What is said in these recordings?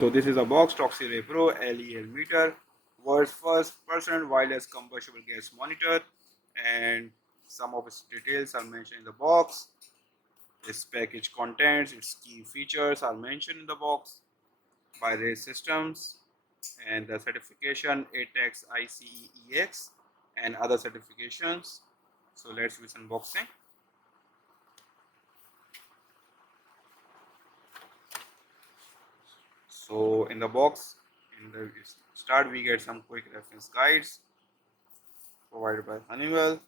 So this is a box, Toxi Rae Pro LEL meter, world's first personal wireless combustible gas monitor, and some of its details are mentioned in the box. Its package contents, its key features are mentioned in the box by Rae Systems, and the certification ATEX ICEEX and other certifications. So let's do some unboxing. So in the box, in the start, we get some quick reference guides provided by Honeywell,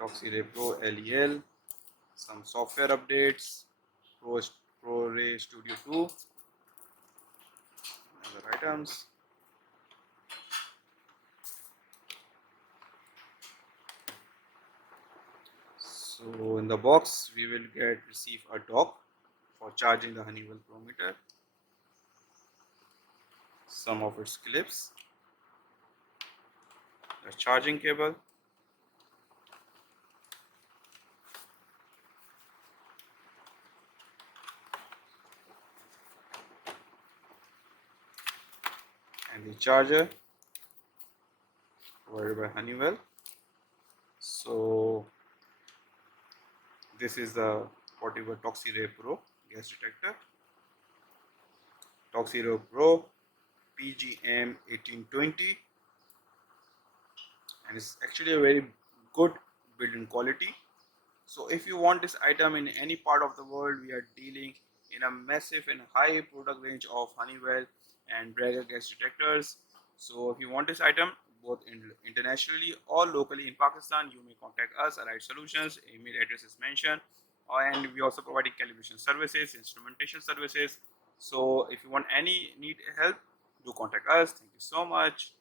Toxi Rae Pro LEL, some software updates, Pro Rae Studio 2, and other items. So in the box, we will receive a dock for charging the Honeywell Pro meter, some of its clips, the charging cable, and the charger provided by Honeywell. So this is the portable Toxi Rae Pro gas detector. Toxi Rae Pro PGM 1820, and it's actually a very good build-in quality. So if you want this item in any part of the world, we are dealing in a massive and high product range of Honeywell and Braga gas detectors. So if you want this item both internationally or locally in Pakistan, you may contact us. Allied Solutions, email address is mentioned, and we also providing calibration services, instrumentation services. So if you want any need help, do contact us. Thank you so much.